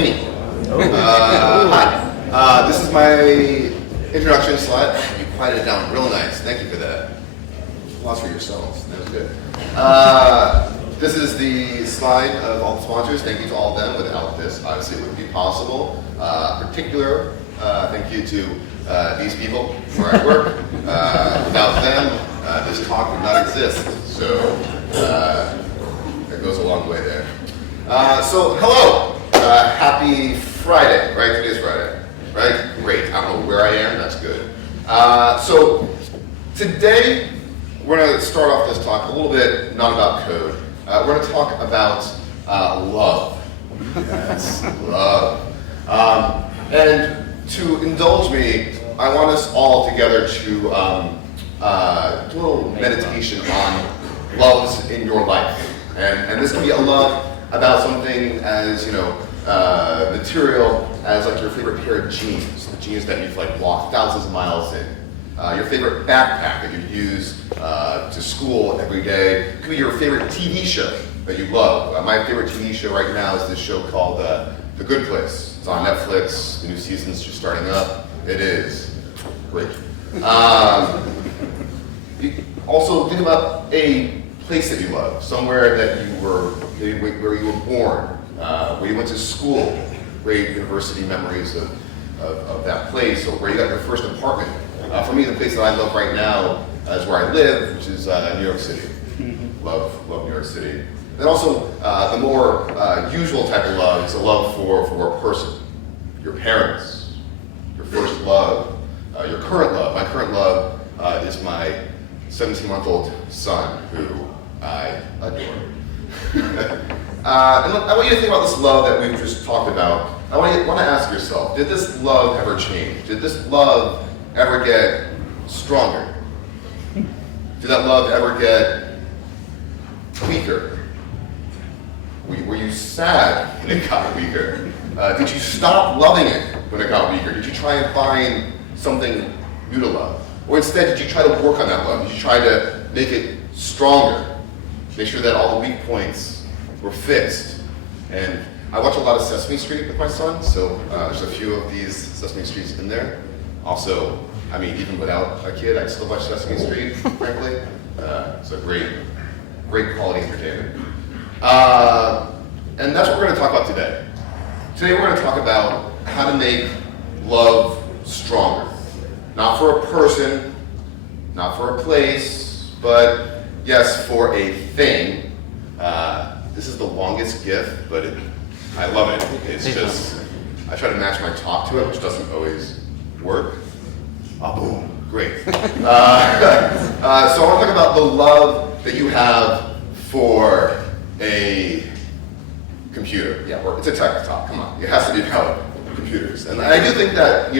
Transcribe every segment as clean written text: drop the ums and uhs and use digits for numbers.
me. Hi. This is my introduction slide. You quieted it down real nice. Thank you for that. Applause for yourselves. That was good. This is the slide of all the sponsors. Thank you to all of them. Without this, obviously, it wouldn't be possible. Particular thank you to these people where I work. Without them, this talk would not exist. So it goes a long way there. So hello. Happy Friday, right? Today's Friday, right? Great. I don't know where I am. That's good. So today, we're going to start off this talk a little bit not about code. We're going to talk about love. Yes, love. And to indulge me, I want us all together to do a little meditation on loves in your life. And this can be a love about something as, material as like your favorite pair of jeans, the jeans that you've like walked thousands of miles in. Your favorite backpack that you use to school every day. It could be your favorite TV show that you love. My favorite TV show right now is this show called The Good Place. It's on Netflix. The new season's just starting up. It is great. Also, think about a place that you love, somewhere that you were, where you were born, where you went to school, great university memories of that place, or where you got your first apartment. For me, the place that I love right now is where I live, which is New York City. Love New York City. And also, the more usual type of love is a love for a person, your parents, your first love, your current love. My current love is my 17-month-old son, who I adore. And I want you to think about this love that we've just talked about. I want to ask yourself, did this love ever change? Did this love ever get stronger? Did that love ever get weaker? Were you sad when it got weaker? Did you stop loving it when it got weaker? Did you try and find something new to love? Or instead, did you try to work on that love? Did you try to make it stronger? Make sure that all the weak points were fixed. And I watch a lot of Sesame Street with my son, so there's a few of these Sesame Streets in there. Also, I mean, even without a kid, I still watch Sesame Street, frankly. It's a great quality entertainment. And that's what we're going to talk about today. Today we're going to talk about how to make love stronger. Not for a person, not for a place, but yes, for a thing. This is the longest GIF, but I love it. It's just, I try to match my talk to it, which doesn't always work. Oh, boom, great. So I want to talk about the love that you have for a computer. Yeah, or it's a tech talk, come on. It has to be about computers. And I do think that,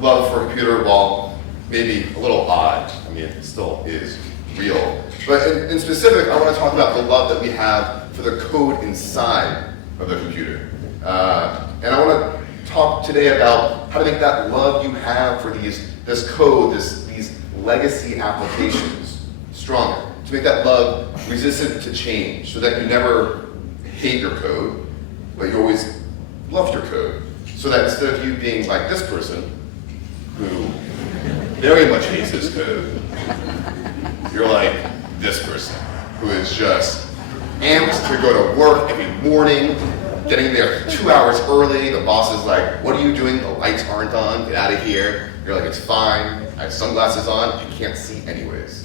love for a computer, while maybe a little odd, I mean, it still is real. But in specific, I want to talk about the love that we have for the code inside of the computer. And I want to talk today about how to make that love you have for this code, these legacy applications stronger. To make that love resistant to change, so that you never hate your code, but you always love your code. So that instead of you being like this person, who very much hates his code, you're like this person, who is just amped to go to work every morning, getting there 2 hours early. The boss is like, what are you doing? The lights aren't on, get out of here. You're like, it's fine, I have sunglasses on, you can't see anyways.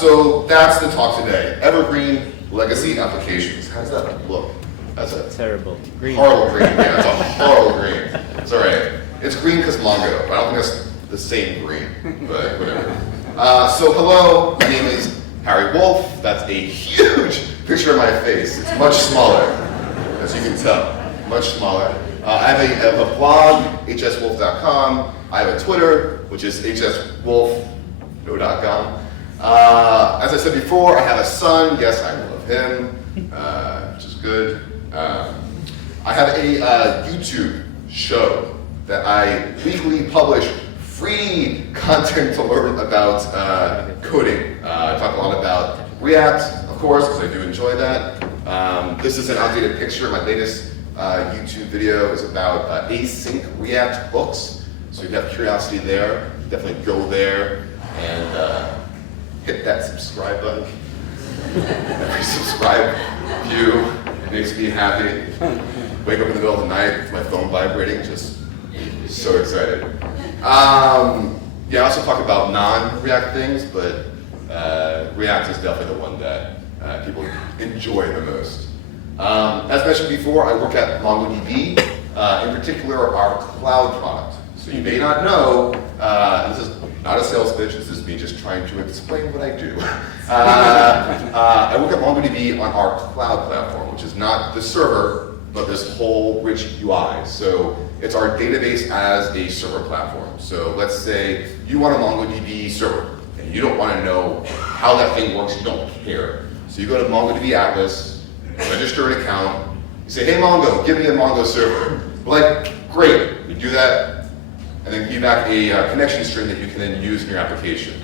So that's the talk today. Evergreen legacy applications. How does that look? That's a terrible green. Horrible green. Yeah, it's a horrible green. It's all right. It's green because Mongo, but I don't think that's the same green, but whatever. So hello, my name is Harry Wolf. That's a huge picture of my face. It's much smaller, as you can tell, much smaller. I have a blog, hswolf.com. I have a Twitter, which is hswolf.com. As I said before, I have a son. Yes, I love him, which is good. I have a YouTube show that I weekly publish free content to learn about coding. I talk a lot about React, of course, because I do enjoy that. This is an outdated picture. My latest YouTube video is about async React hooks. So if you have curiosity there, definitely go there and hit that subscribe button. Every subscribe view makes me happy. Wake up in the middle of the night with my phone vibrating, just so excited. Yeah, I also talk about non-React things, but React is definitely the one that people enjoy the most. As mentioned before, I work at MongoDB, in particular our cloud product. So you may not know, this is not a sales pitch, this is me just trying to explain what I do. I work at MongoDB on our cloud platform, which is not the server, but this whole rich UI. So it's our database as a server platform. So let's say you want a MongoDB server, and you don't want to know how that thing works, you don't care. So you go to MongoDB Atlas, register an account, you say, hey Mongo, give me a Mongo server. We're like, great, we do that, and then give you back a connection string that you can then use in your application.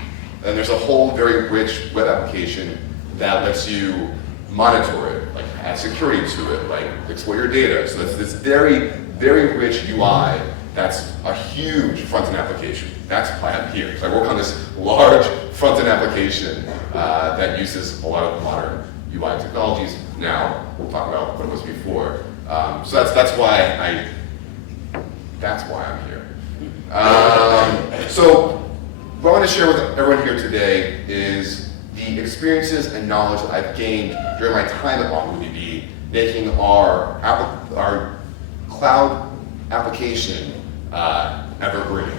And there's a whole very rich web application that lets you monitor it, like add security to it, like exploit your data. So it's this very, very rich UI that's a huge front-end application. That's why I'm here. So I work on this large front-end application that uses a lot of modern UI technologies. Now, we'll talk about what it was before. So that's why I'm here. So what I want to share with everyone here today is the experiences and knowledge that I've gained during my time at MongoDB, making our cloud application Evergreen.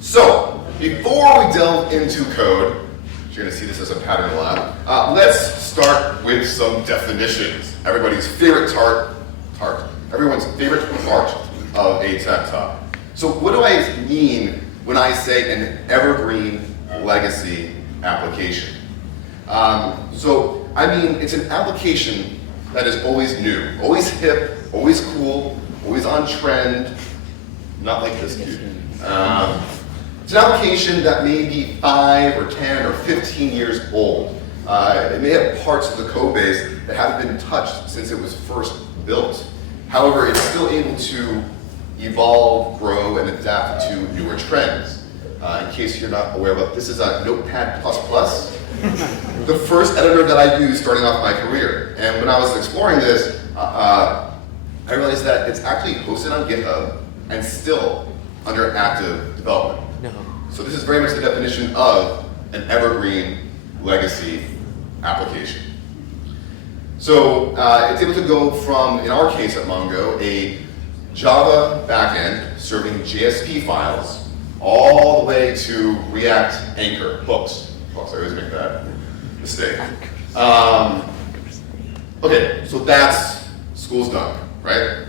So, before we delve into code, you're going to see this as a pattern a lot, let's start with some definitions. Everybody's favorite everyone's favorite part of a tech talk. So what do I mean when I say an evergreen legacy application? So I mean it's an application that is always new, always hip, always cool, always on trend, not like this dude. It's an application that may be 5 or 10 or 15 years old. It may have parts of the code base that haven't been touched since it was first built. However, it's still able to evolve, grow, and adapt to newer trends. In case you're not aware of it, this is a Notepad++, the first editor that I used starting off my career. And when I was exploring this, I realized that it's actually hosted on GitHub and still under active development. No. So this is very much the definition of an evergreen legacy application. So it's able to go from, in our case at Mongo, a Java backend serving JSP files all the way to React Anchor hooks. I always make that mistake. Okay, so that's school's done, right?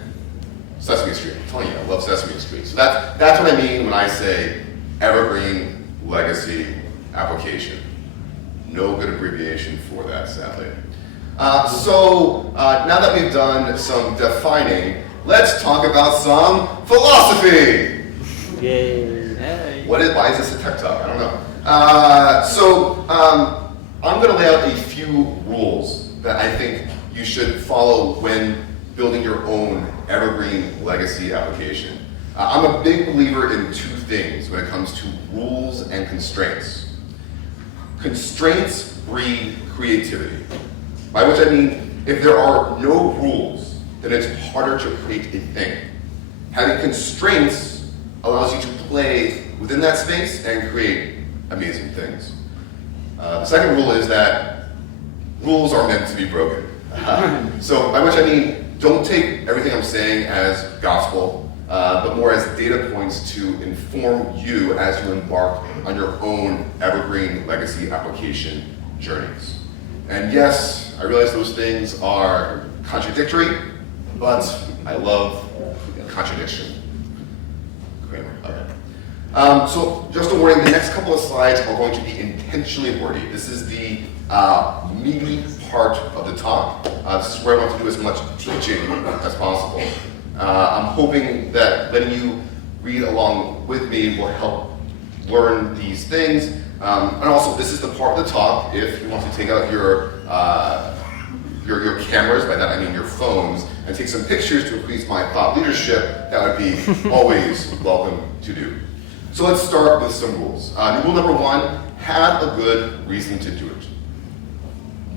Sesame Street. I'm telling you, I love Sesame Street. So that's what I mean when I say evergreen legacy application. No good abbreviation for that, sadly. So now that we've done some defining, let's talk about some philosophy. Yay. Hey. Why is this a tech talk? I don't know. I'm going to lay out a few rules that I think you should follow when building your own evergreen legacy application. I'm a big believer in two things when it comes to rules and constraints. Constraints breed creativity, by which I mean if there are no rules, then it's harder to create a thing. Having constraints allows you to play within that space and create amazing things. The second rule is that rules are meant to be broken. So by which I mean don't take everything I'm saying as gospel, but more as data points to inform you as you embark on your own evergreen legacy application journeys. And yes, I realize those things are contradictory, but I love contradiction. Okay. So just a warning, the next couple of slides are going to be intentionally wordy. This is the meaty part of the talk. This is where I want to do as much teaching as possible. I'm hoping that letting you read along with me will help learn these things. And also, this is the part of the talk, if you want to take out your cameras, by that I mean your phones, and take some pictures to increase my thought leadership, that would be always welcome to do. So let's start with some rules. Rule number 1, have a good reason to do it.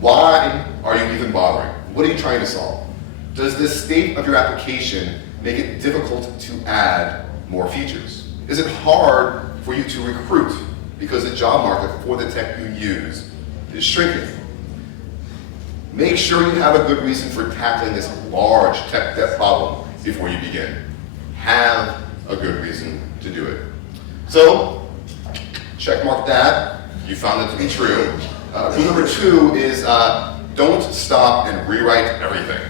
Why are you even bothering? What are you trying to solve? Does the state of your application make it difficult to add more features? Is it hard for you to recruit because the job market for the tech you use is shrinking? Make sure you have a good reason for tackling this large tech debt problem before you begin. Have a good reason to do it. So, check mark that. You found it to be true. Rule number 2 is don't stop and rewrite everything.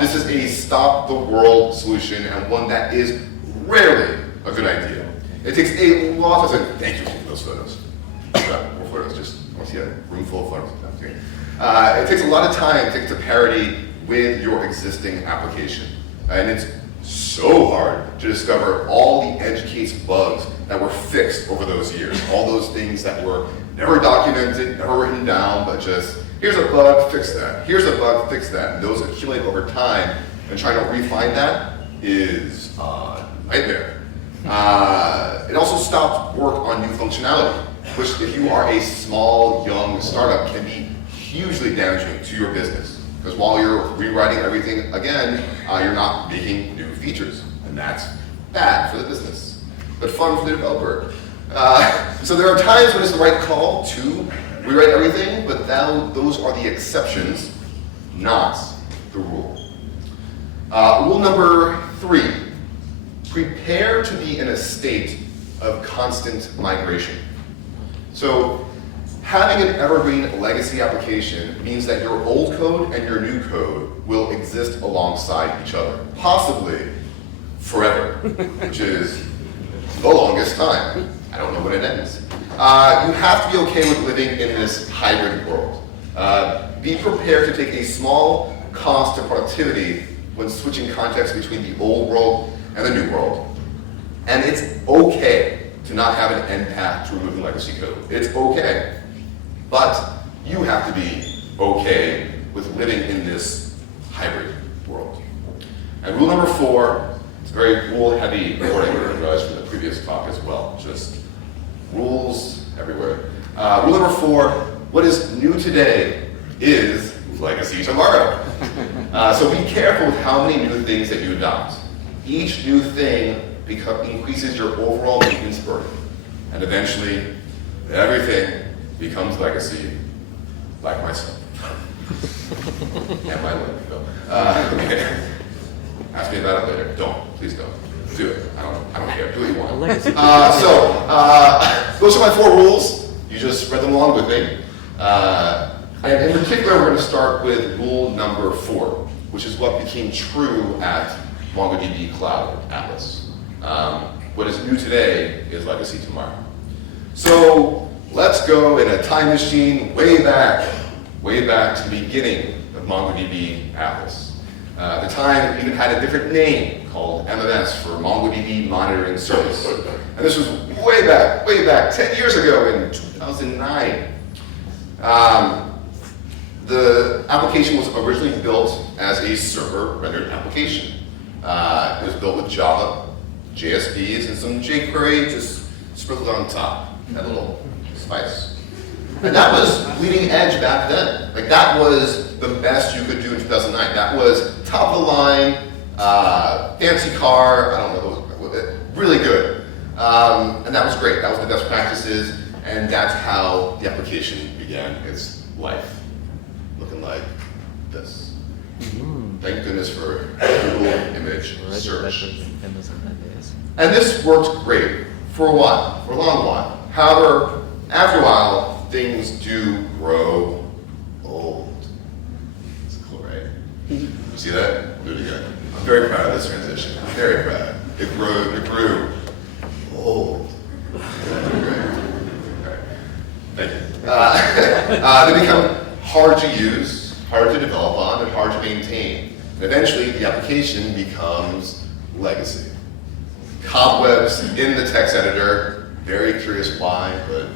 This is a stop the world solution, and one that is rarely a good idea. It takes a lot of time. Thank you for those photos. More photos, just I want to see a room full of photos. It takes a lot of time to get to parity with your existing application. And it's so hard to discover all the edge case bugs that were fixed over those years. All those things that were never documented, never written down, but just, here's a bug, fix that. Here's a bug, fix that. And those accumulate over time, and trying to refine that is a nightmare. It also stops work on new functionality, which if you are a small, young startup can be hugely damaging to your business. Because while you're rewriting everything again, you're not making new features. And that's bad for the business, but fun for the developer. So there are times when it's the right call to rewrite everything, but those are the exceptions, not the rule. Rule number 3, prepare to be in a state of constant migration. So having an Evergreen legacy application means that your old code and your new code will exist alongside each other, possibly forever, which is the longest time. I don't know when it ends. You have to be okay with living in this hybrid world. Be prepared to take a small cost to productivity when switching context between the old world and the new world. And it's okay to not have an end path to removing legacy code. It's okay. But you have to be okay with living in this hybrid world. And rule number 4, it's very rule-heavy recording, I realized from the previous talk as well. Just rules everywhere. Rule number 4, what is new today is legacy tomorrow. So be careful with how many new things that you adopt. Each new thing increases your overall maintenance burden. And eventually, everything becomes legacy, like myself. And my life, though. Okay. Ask me about it later. Don't. Please don't. Do it. I don't care. Do what you want. Those are my 4 rules. You just spread them along with me. And in particular, we're going to start with rule number 4, which is what became true at MongoDB Cloud Atlas. What is new today is legacy tomorrow. So let's go in a time machine way back to the beginning of MongoDB Atlas. The time it even had a different name called MMS for MongoDB Monitoring Service. And this was way back, 10 years ago in 2009. The application was originally built as a server-rendered application. It was built with Java, JSPs, and some jQuery just sprinkled on top. Had a little spice. And that was bleeding edge back then. Like, that was the best you could do in 2009. That was top of the line, fancy car, I don't know, really good. And that was great. That was the best practices, and that's how the application began its life. Looking like this. Thank goodness for Google image search. And this worked great for a while, for a long while. However, after a while, things do grow old. It's cool, right? You see that? We'll do it again. I'm very proud of this transition. I'm very proud. It grew old. Thank you. They become hard to use, hard to develop on, and hard to maintain. And eventually, the application becomes legacy. Cobwebs in the text editor, very curious why, but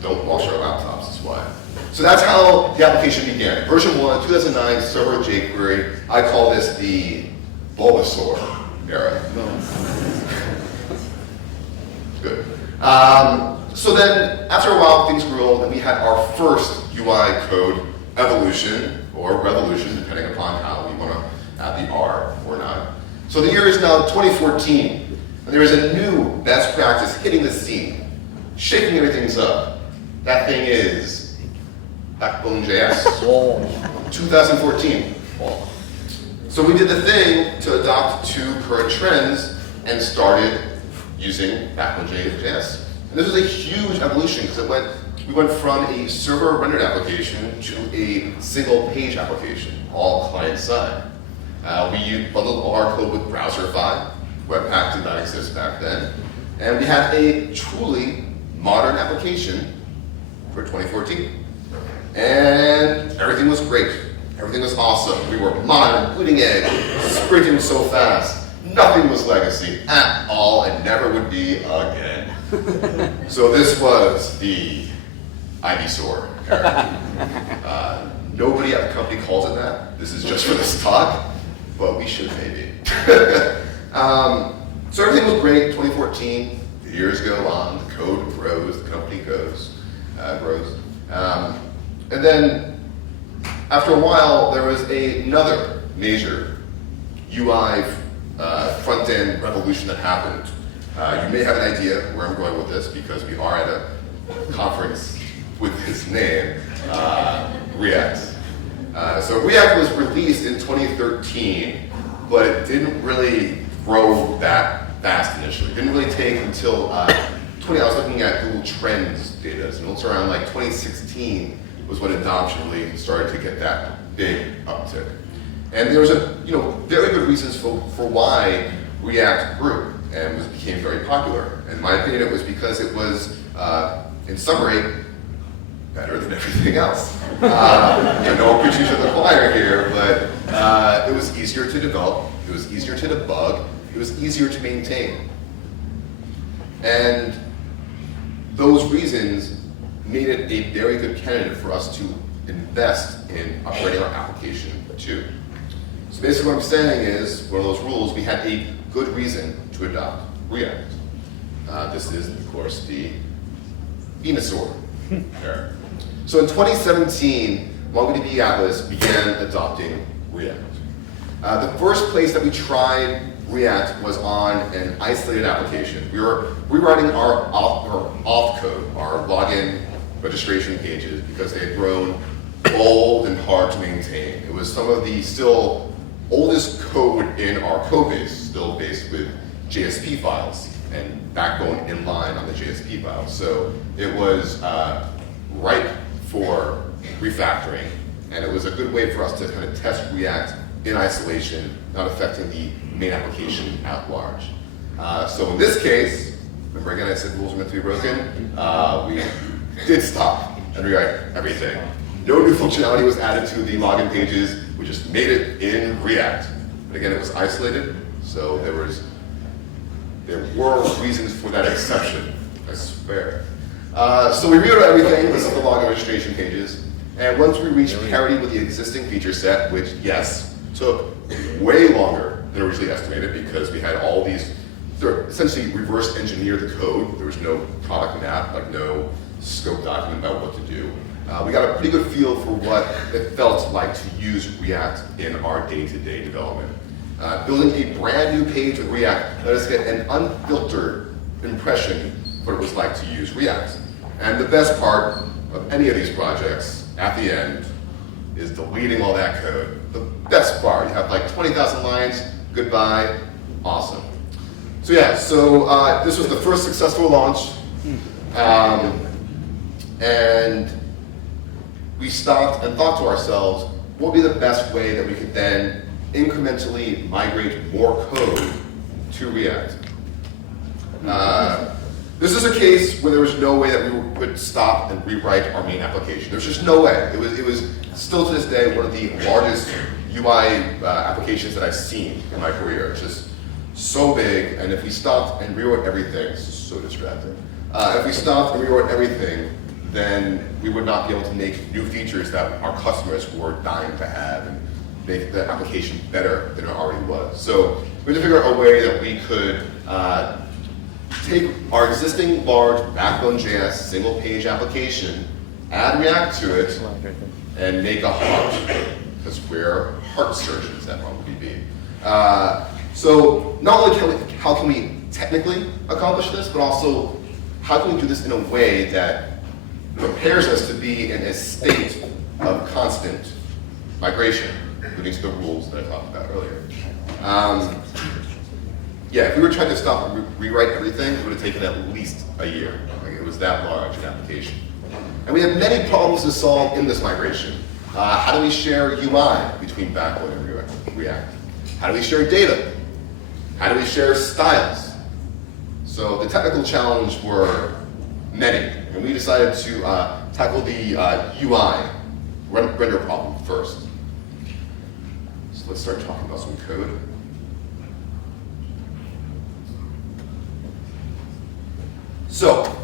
don't wash our laptops, that's why. So that's how the application began. Version 1, 2009, server jQuery. I call this the Bulbasaur era. Good. So then, after a while, things grew old, and we had our first UI code evolution, or revolution, depending upon how we want to add the R or not. So the year is now 2014, and there is a new best practice hitting the scene, shaking everything up. That thing is BACKBONE.JS, 2014. So we did the thing to adopt to current trends and started using BACKBONE.JS. And this was a huge evolution because we went from a server rendered application to a single page application, all client side. We bundled all our code with Browserify. Webpack did not exist back then. And we had a truly modern application for 2014. And everything was great. Everything was awesome. We were modern, bleeding edge, sprinting so fast. Nothing was legacy at all and never would be again. So this was the Ivysaur era. Nobody at the company calls it that. This is just for this talk, but we should maybe. So everything was great, 2014. The years go on, the code grows, the company grows. And then after a while, there was another major UI front-end revolution that happened. You may have an idea where I'm going with this because we are at a conference with this name, React. So React was released in 2013, but it didn't really grow that fast initially. It didn't really take until I was looking at Google Trends data, and it's around like 2016 was when adoption really started to get that big uptick. And there was very good reasons for why React grew and became very popular. In my opinion, it was because it was, in summary, better than everything else. No one preaching to the choir here, but it was easier to develop, it was easier to debug, it was easier to maintain. And those reasons made it a very good candidate for us to invest in upgrading our application too. So basically what I'm saying is, one of those rules, we had a good reason to adopt React. This is, of course, the Venusaur era. So in 2017, MongoDB Atlas began adopting React. The first place that we tried React was on an isolated application. We were rewriting our auth code, our login registration pages, because they had grown old and hard to maintain. It was some of the still oldest code in our code base, still based with JSP files and Backbone inline on the JSP files. So it was ripe for refactoring, and it was a good way for us to kind of test React in isolation, not affecting the main application at large. So in this case, remember again I said rules are meant to be broken? We did stop and rewrite everything. No new functionality was added to the login pages. We just made it in React. But again, it was isolated, so there were reasons for that exception, I swear. So we rewrote everything. This is the login registration pages. And once we reached parity with the existing feature set, which, yes, took way longer than originally estimated because we had all these, essentially reverse engineered the code. There was no product map, like no scope document about what to do. We got a pretty good feel for what it felt like to use React in our day-to-day development. Building a brand new page with React let us get an unfiltered impression of what it was like to use React. And the best part of any of these projects, at the end, is deleting all that code. The best part, you have like 20,000 lines, goodbye, awesome. So yeah, this was the first successful launch. And we stopped and thought to ourselves, what would be the best way that we could then incrementally migrate more code to React? This is a case where there was no way that we would stop and rewrite our main application. There's just no way. It was still to this day one of the largest UI applications that I've seen in my career. It's just so big, and if we stopped and rewrote everything, it's just so distracting. If we stopped and rewrote everything, then we would not be able to make new features that our customers were dying to have and make the application better than it already was. So we had to figure out a way that we could take our existing large BACKBONE.JS single-page application, add React to it, and make a heart, because we're heart surgeons at MongoDB. So not only how can we technically accomplish this, but also how can we do this in a way that prepares us to be in a state of constant migration, including to the rules that I talked about earlier. Yeah, if we were trying to stop and rewrite everything, it would have taken at least a year. Like, it was that large an application. And we have many problems to solve in this migration. How do we share UI between Backbone and React? How do we share data? How do we share styles? So the technical challenges were many, and we decided to tackle the UI render problem first. So let's start talking about some code. So,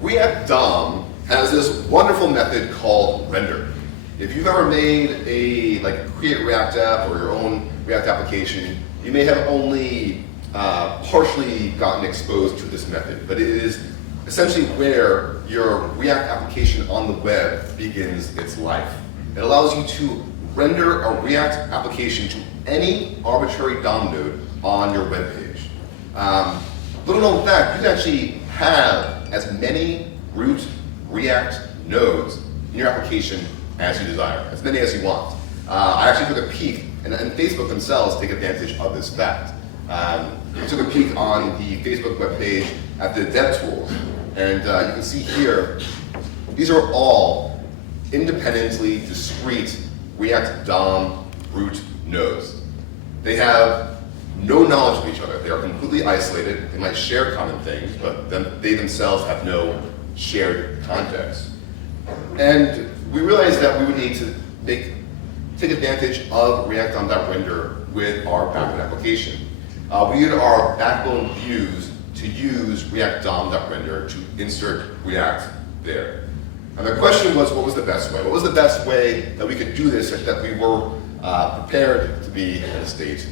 React DOM has this wonderful method called render. If you've ever made a create React app or your own React application, you may have only partially gotten exposed to this method, but it is essentially where your React application on the web begins its life. It allows you to render a React application to any arbitrary DOM node on your web page. Little known fact, you can actually have as many root React nodes in your application as you desire, as many as you want. I actually took a peek, and Facebook themselves take advantage of this fact. I took a peek on the Facebook webpage at the DevTools, and you can see here, these are all independently discrete React DOM root nodes. They have no knowledge of each other. They are completely isolated. They might share common things, but they themselves have no shared context. And we realized that we would need to take advantage of React DOM.render with our Backbone application. We used our Backbone views to use React DOM.render to insert React there. And the question was, what was the best way? What was the best way that we could do this such that we were prepared to be in a state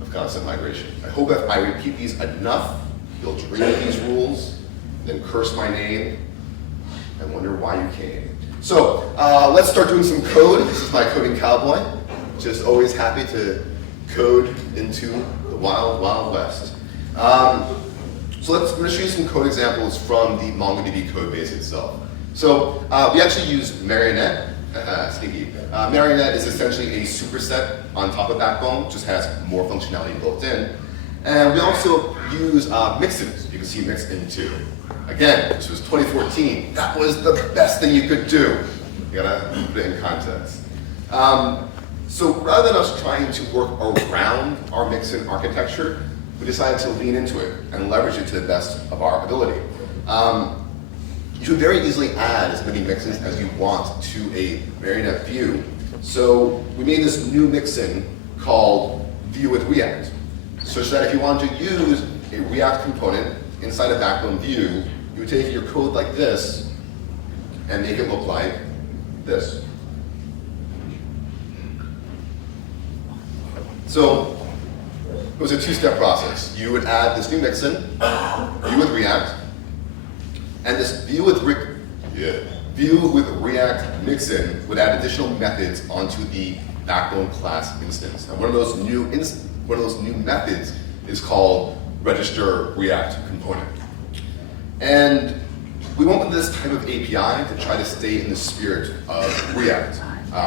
of constant migration? I hope if I repeat these enough, you'll dream of these rules, then curse my name, and wonder why you came. So let's start doing some code. This is my coding cowboy. Just always happy to code into the wild, wild west. So I'm going to show you some code examples from the MongoDB code base itself. So we actually use Marionette. Sneaky. Marionette is essentially a superset on top of Backbone, just has more functionality built in. And we also use mixins. You can see mixin too. Again, this was 2014. That was the best thing you could do. You gotta put it in context. So rather than us trying to work around our mixin architecture, we decided to lean into it and leverage it to the best of our ability. You should very easily add as many mixins as you want to a Marionette view. So we made this new mixin called View with React, such that if you wanted to use a React component inside a Backbone view, you would take your code like this and make it look like this. So it was a two-step process. You would add this new mixin, View with React, and this View with React mixin would add additional methods onto the Backbone class instance. And one of those new methods is called register React component. And we went with this type of API to try to stay in the spirit of React.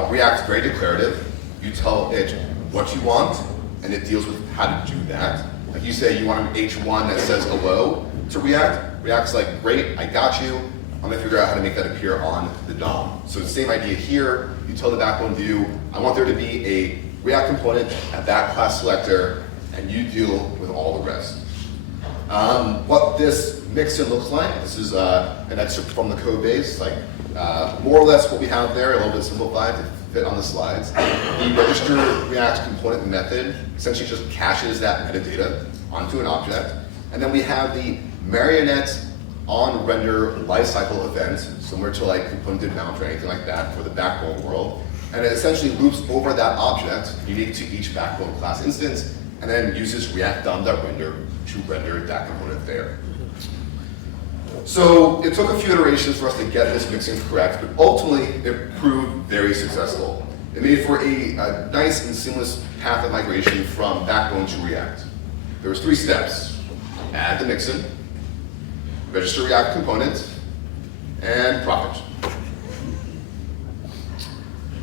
React's very declarative. You tell it what you want, and it deals with how to do that. Like you say, you want an H1 that says hello to React. React's like, great, I got you. I'm gonna figure out how to make that appear on the DOM. So the same idea here. You tell the Backbone view, I want there to be a React component at that class selector, and you deal with all the rest. What this mixin looks like, this is an excerpt from the code base, like more or less what we have there, a little bit simplified to fit on the slides. The register React component method essentially just caches that metadata onto an object. And then we have the marionette on render lifecycle event, similar to like component mount or anything like that for the Backbone world. And it essentially loops over that object unique to each Backbone class instance, and then uses React DOM.render to render that component there. So it took a few iterations for us to get this mixing correct, but ultimately it proved very successful. It made for a nice and seamless path of migration from Backbone to React. There was 3 steps: add the mixin, register React component, and profit.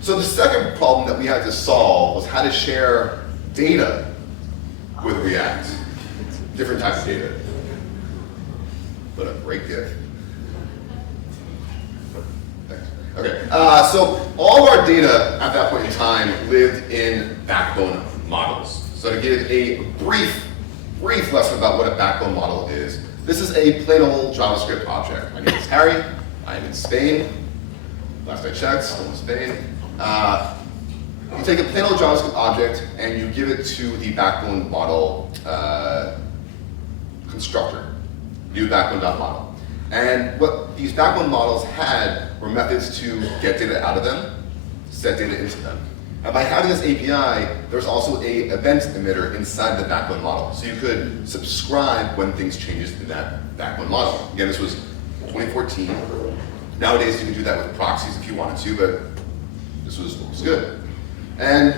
So the second problem that we had to solve was how to share data with React, different types of data. What a great gift. Thanks. Okay, so all of our data at that point in time lived in Backbone models. So to give a brief lesson about what a Backbone model is, this is a plain old JavaScript object. My name is Harry, I am in Spain. Last I checked, still in Spain. You take a plain old JavaScript object and you give it to the Backbone model constructor, new Backbone.model. And what these Backbone models had were methods to get data out of them, set data into them. And by having this API, there's also an event emitter inside the Backbone model. So you could subscribe when things changes in that Backbone model. Again, this was 2014. Nowadays, you can do that with proxies if you wanted to, but this was good. And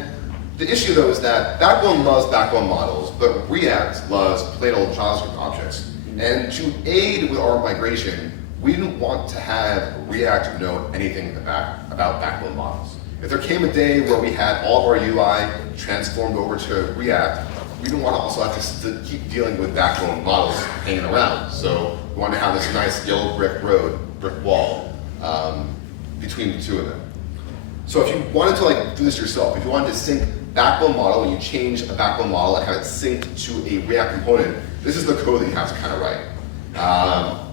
the issue, though, is that Backbone loves Backbone models, but React loves plain old JavaScript objects. And to aid with our migration, we didn't want to have React know anything about Backbone models. If there came a day where we had all of our UI transformed over to React, we didn't want to also have to keep dealing with Backbone models hanging around. So we wanted to have this nice yellow brick wall between the two of them. So if you wanted to do this yourself, if you wanted to sync Backbone model and you change a Backbone model and have it synced to a React component, this is the code that you have to kind of write.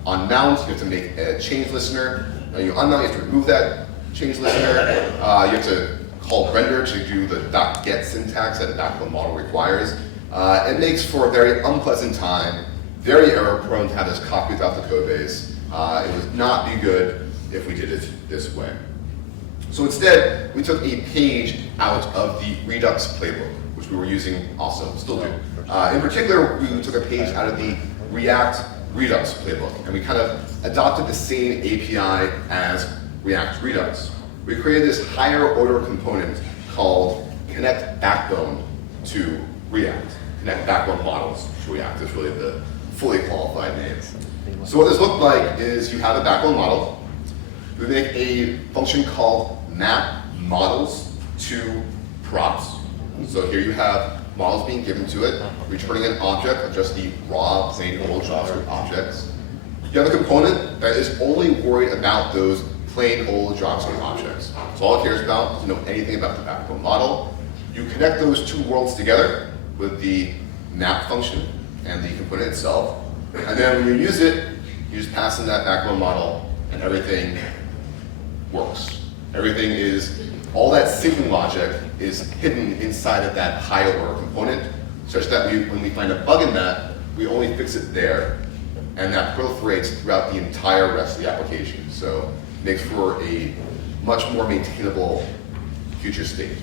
On mount, you have to make a change listener. When you unmount, you have to remove that change listener. You have to call render to do the .get syntax that the Backbone model requires. It makes for a very unpleasant time, very error prone to have this copied throughout the code base. It would not be good if we did it this way. So instead, we took a page out of the Redux playbook, which we were using also, still do. In particular, we took a page out of the React Redux playbook, and we kind of adopted the same API as React Redux. We created this higher order component called Connect Backbone to React. Connect Backbone models to React is really the fully qualified name. So what this looked like is you have a Backbone model. We make a function called map models to props. So here you have models being given to it, returning an object of just the raw, plain old JavaScript objects. You have a component that is only worried about those plain old JavaScript objects. So all it cares about is to know anything about the Backbone model. You connect those two worlds together with the map function and the component itself. And then when you use it, you just pass in that Backbone model and everything works. Everything is, all that syncing logic is hidden inside of that higher order component, such that when we find a bug in that, we only fix it there. And that proliferates throughout the entire rest of the application. So it makes for a much more maintainable future state.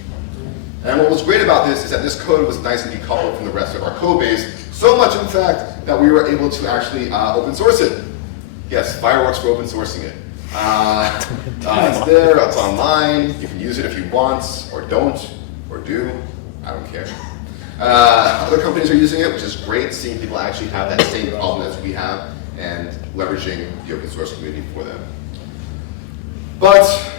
And what was great about this is that this code was nicely decoupled from the rest of our code base, so much in fact that we were able to actually open source it. Yes, fireworks for open sourcing it. It's there, it's online, you can use it if you want, or don't, or do, I don't care. Other companies are using it, which is great, seeing people actually have that same problem as we have, and leveraging the open source community for them. But,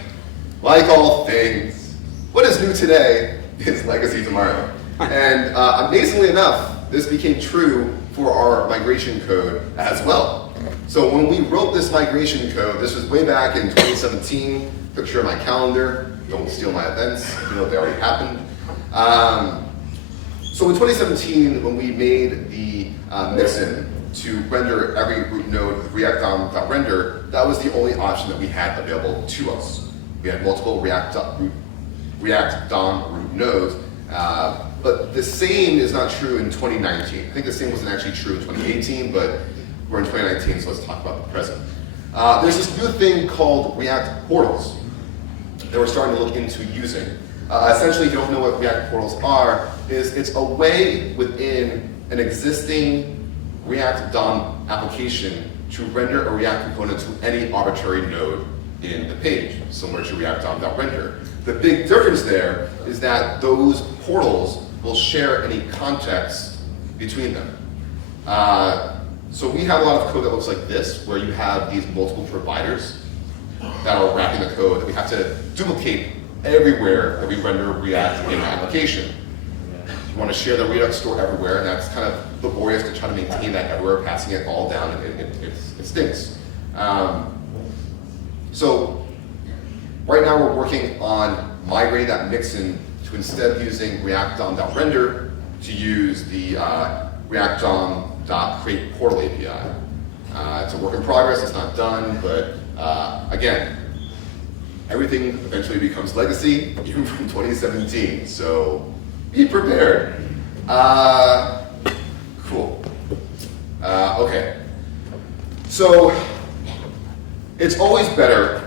like all things, what is new today is legacy tomorrow. And amazingly enough, this became true for our migration code as well. So when we wrote this migration code, this was way back in 2017, picture of my calendar, don't steal my events, you know they already happened. So in 2017, when we made the mixin to render every root node with React DOM.render, that was the only option that we had available to us. We had multiple React root React DOM root nodes. But the same is not true in 2019. I think the same wasn't actually true in 2018, but we're in 2019, so let's talk about the present. There's this new thing called React portals that we're starting to look into using. Essentially, if you don't know what React portals are, it's a way within an existing React DOM application to render a React component to any arbitrary node in the page, similar to React DOM.render. The big difference there is that those portals will share any context between them. So we have a lot of code that looks like this, where you have these multiple providers that are wrapping the code that we have to duplicate everywhere that we render React in our application. You want to share the Redux store everywhere, and that's kind of laborious to try to maintain that everywhere, passing it all down, it stinks. So right now we're working on migrating that mixin to, instead of using React DOM.render, to use the React DOM.create portal API. It's a work in progress, it's not done, but again, everything eventually becomes legacy, even from 2017, so be prepared. Cool. Okay. So, it's always better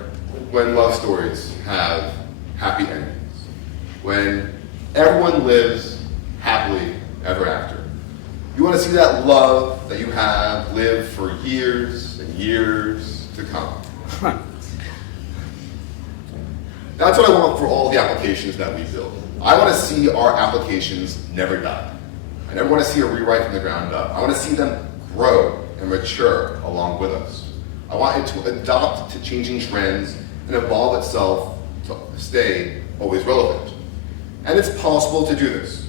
when love stories have happy endings. When everyone lives happily ever after. You want to see that love that you have live for years and years to come. That's what I want for all the applications that we build. I want to see our applications never die. I never want to see a rewrite from the ground up. I want to see them grow and mature along with us. I want it to adapt to changing trends and evolve itself to stay always relevant. And it's possible to do this.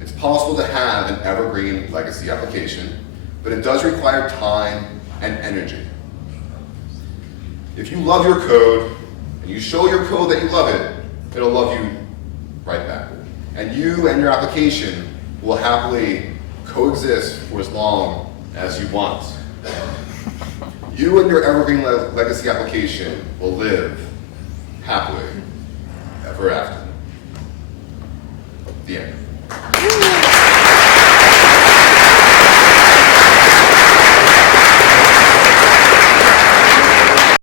It's possible to have an evergreen legacy application, but it does require time and energy. If you love your code, and you show your code that you love it, it'll love you right back. And you and your application will happily coexist for as long as you want. You and your evergreen legacy application will live happily ever after. The end.